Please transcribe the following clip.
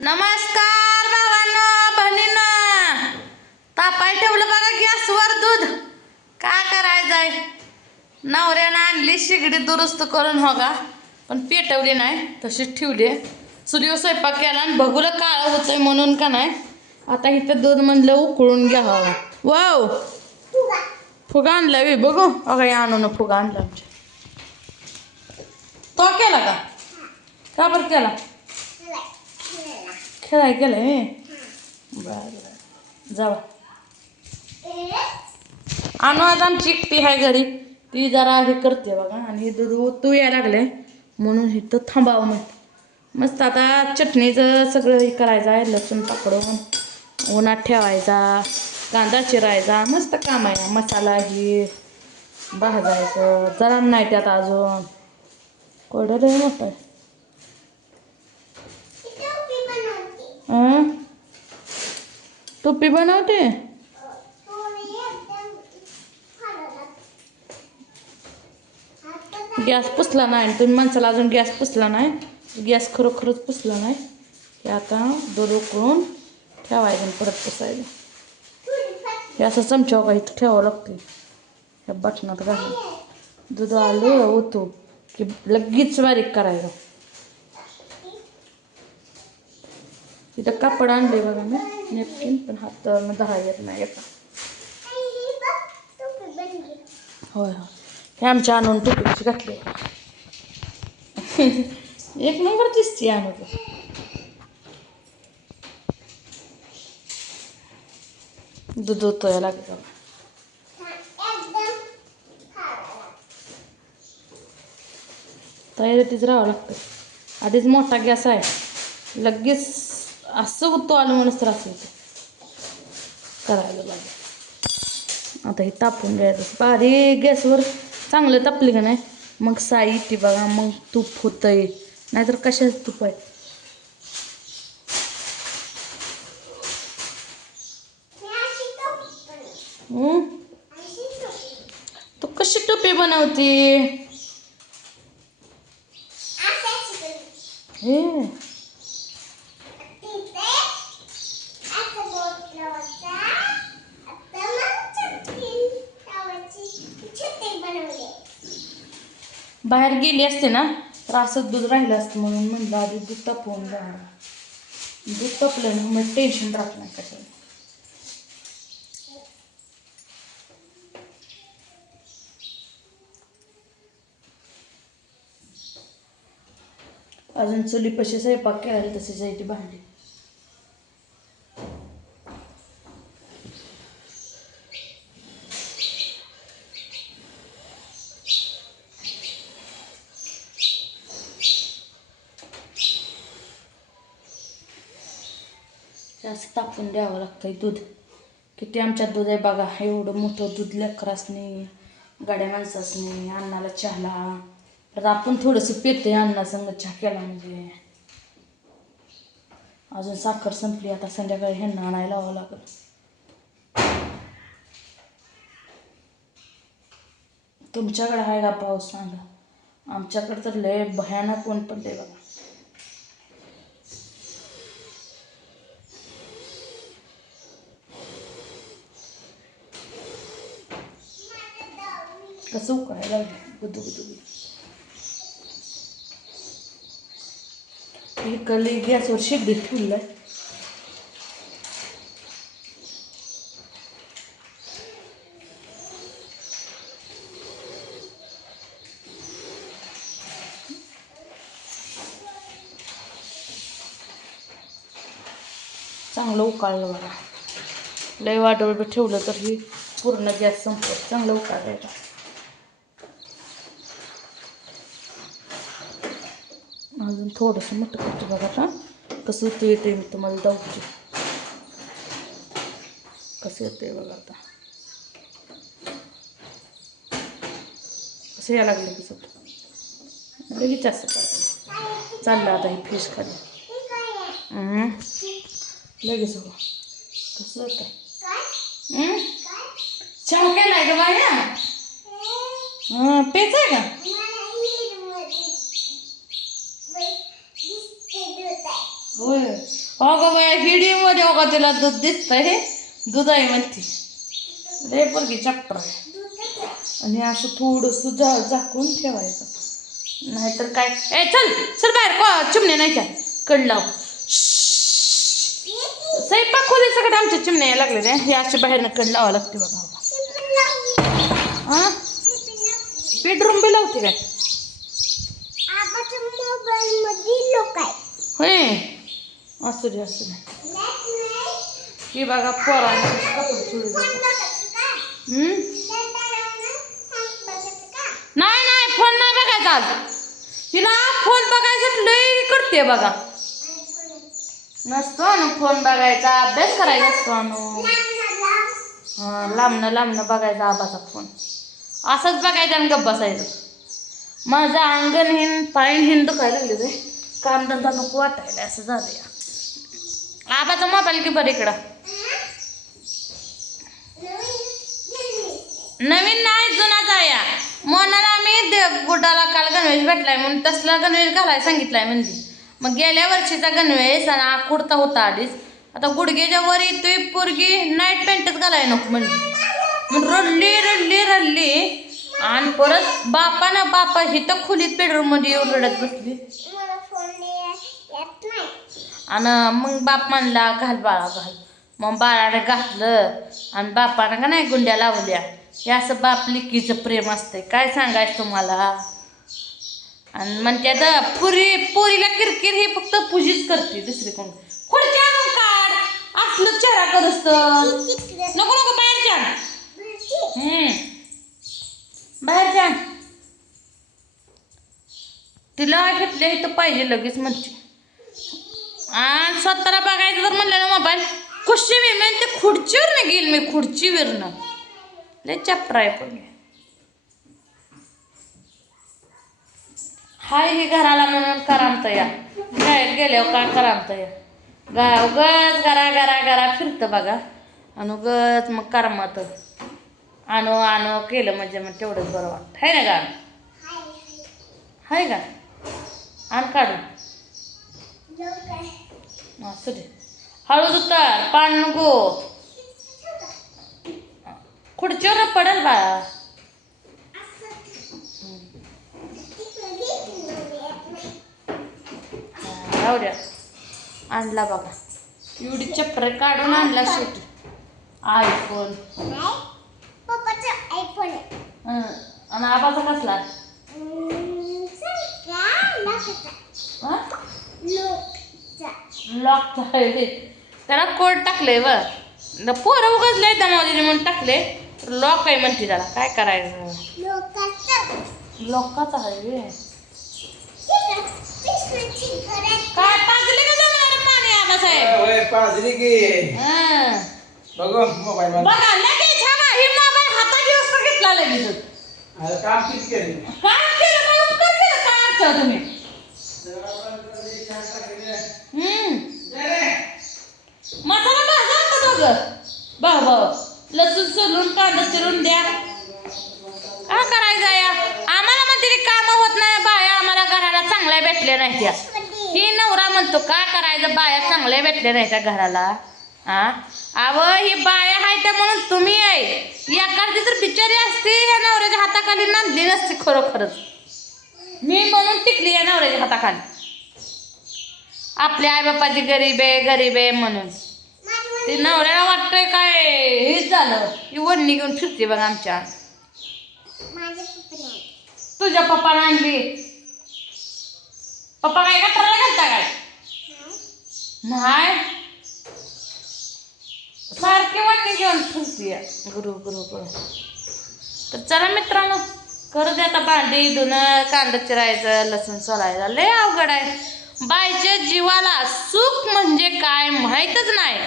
नमस्कार भावांनो बहिणींनो. तापाय ठेवलं बघा गॅसवर दूध. का करायचंय? नवऱ्यानं आणली शिगडी दुरुस्त करून हो का, पण पेटवली नाही, तशीच ठेवली. चुलीवर स्वयंपाक केला आणि बघूला काळं होतंय म्हणून का नाही आता इथं दूध म्हणलं उकळून घ्यावं. वाव, फुगा आणला बी बघू. अगं आणू ना, फुगा आणला आमच्या. तो केला का बरं केला? खेळाय गेलंय. बरं जावा. आणू आज आमची एकटी आहे घरी, ती जरा हे करते बघा. आणि दूध तू यायला लागले म्हणून इथं थांबावं म्हणते. मस्त आता चटणीचं सगळं हे करायचं आहे. लसूण पकडून उन्हात ठेवायचा, कांदा चिरायचा, मस्त काम आहे. मसाला ही भाजायचं जरा नाही त्यात अजून कोरडं लय मोठं आहे. टोपी बनवते. गॅस पुसला नाही तुम्ही माणसाला, अजून गॅस पुसला नाही. गॅस खरोखरच पुसला नाही. हे आता दूध उकळून ठेवायचं आणि परत पुसायचं. हे असं चमचा का इथं ठेवावं लागते. ह्या बटनात घालून दूध आलं ओतू की लगेच बारीक करायचं. इथं कापड आणले बघा मी, नेपकिन, पण हात धरा येत नाही एका. होय होय, हे आमच्या आणून टोपीची घातली. एक नंबर दिसते आणू. दूध ओतायला लागतं. तयारीतच राहावं लागतं. आधीच मोठा गॅस आहे, लगेच असं होतो आलं म्हणून तर असं होतं करायला पाहिजे. आता हे तापून द्यायचं बारीक गॅसवर. चांगलं तापली का नाही मग साई ती बघा, मग तूप होतंय. नाहीतर कशाच तूप आहे. तू कशी टोपी बनवते? हे बाहेर गेली असते ना तर असं दूध राहिलं असतं, म्हणून म्हणलं आधी दूध तापवून जाणार. दूध तापलं ना मग टेन्शन राहत नाही कशाला. अजून चुलीपाशी स्वयंपाक करायला तशी जायची भांडी. जास्त तापून द्यावं लागतंय दूध. किती आमच्यात दूध आहे बघा. एवढं मोठं दूध लेकरासनी, गाड्या माणसासनी, अन्नाला चहाला. तर आपण थोडंसं पिते अन्नासंग चहा केला म्हणजे. अजून साखर संपली, आता संध्याकाळी ह्यांना आणायला लावावं लागेल. तुमच्याकडे आहे का पाऊस सांगा? आमच्याकडे तर लय भयानक ऊन पडले बघा. कसं उकळायला लागलं गुदू गुदू. इकडली गॅसवर शिगडी ठेवलं. चांगलं उकाळलं बघा. लय वाटोळ ठेवलं तर ही पूर्ण गॅस संपत. चांगलं उकाळायचं. अजून थोडंसं मोठं करते बघा. आता कसं होतं येते मी तुम्हाला दाखवते कसं येते बघा. आता कसं यायला लागलं कसं लगेच असं करायचं. चाललं आता ही फिश खाली लगेच बघा कसं होतं. चहा केलाय का बाया? पेच आहे का? होय, अगं बाया हिडी मध्ये अगं तिला दूध दिसतंय हे दूध आहे म्हणते लय पोरगी चॅप्टर आहे आणि असं थोडंसं झाकून ठेवायचं नाहीतर काय ए चल चल बाहेर चिमण्या नाही त्या कड लाव स्वयंपाक खोली सगळं आमच्या चिमण्या यायला लागले रे हे असे बाहेरनं कड लावावं लागते बघा हां बेडरूम बी लावते काय होय असू दे ही बघा पोरांचे कपडे चुडी नाही नाही फोन नाही बघायचा आज तिला फोन बघायचं लई करते बघा नसतो ना फोन बघायचा अभ्यास करायचा असतो लांबनं बघायचा आबाचा फोन असंच बघायचं आणि गप्प बसायचं माझं अंगण हिन पायन हिन दुखायला लागले रे कामधंदा नको वाटायला असं झालं या आबाचा मोबाईल की बरं इकडं नवीन नाही जुनाच आहे या मोनाला आम्ही गुड्डाला काल गणवेश भेटलाय म्हणून तसला गणवेश घालायला सांगितलाय म्हणजे मग गेल्या वर्षीचा गणवेश आणि कुर्ता होता आधीच आता गुडघ्याच्या वर येतोय पोरगी नाईट पॅन्टच घालाय नको म्हणली मग रडली आणि परत बापा हिथं खोलीत बेडरूममध्ये येऊन रडत बसली आणि मग बाप म्हणला घाल बाळा घाल मग बाळाने घातलं आणि बापानं का नाही गुंड्या लावल्या हे असं बाप लिकीचं प्रेम असतंय काय सांगायचं तुम्हाला आणि म्हणते पोरीला किरकिर हे फक्त पूजीच करते दुसरी कोण खुर्च्या आणून काढ असलं चेहरा करत नको बाहेर जा बाहेर जा तिला घेतल्या इथं पाहिजे लगेच म्हणते आणि स्वतःला बघायचं तर म्हणलं ना मोबाईल खुर्चीवर मी ते खुर्चीवर न गेल मी खुर्चीवरनं लय चॅप्टर आहे पण हाय ही घराला म्हणून करामत या शाळेत गेल्यावर काय करामत या उगच घरा फिरतं बघा आणि उगच मग करमत आणू केलं म्हणजे मग तेवढंच बरं वाटतं आहे ना गाणं हाय का आण काढून असू दे हळूच उतर पान नको खुर्चीवर पडेल बाळा राहू द्या आणला बघा एवढी चप्पर काढून आणला शेवटी आयफोन आणि आबाचा कसला लॉकचा आहे त्याला कोड टाकले बर पोरं उगजले दमावलेले म्हणून टाकले लॉक आहे म्हणते त्याला काय करायचं लॉकाचा आहे काय पाजले का जमणार पाणी आबासाहेब पाजली की बघू मोबाईल बघा लगेच ही मोबाईल हातात घेऊन घेतला लगेच काम किती केलं काय केलं काय उपकार केलं काय अर्थ तुम्ही मसाला भाजा का दोघं भाऊ लसूण सोलून कांदा चिरून द्या काय करायचं या आम्हाला म्हणते कामं होत नाही बाया आम्हाला घराला चांगल्या भेटल्या नाही त्या ही नवरा म्हणतो काय करायचं बाया चांगल्या भेटल्या नाही त्या घराला हा अव ही बाया आहे त्या म्हणून तुम्ही आहे एखादी तर बिचारी असते या नवऱ्याच्या हाताखाली नांदली नसते खरोखरच मी म्हणून टिकली या नवऱ्याच्या हाताखाली आपल्या आईबापाची गरीब आहे म्हणून ते नवऱ्याला वाटतंय काय हेच झालं ही वडणी घेऊन फिरते बघ आमच्या तुझ्या पप्पाने आणली पप्पा काय गटाराला घालता काय नाही सारखे वडणी घेऊन फिरते गुरु तर चला मित्रांनो करू दे आता भांडी धुणं कांदा चिरायचं लसूण सोलायचं लय अवघड आहे बाईच्या जीवाला सुख म्हणजे काय माहीतच नाही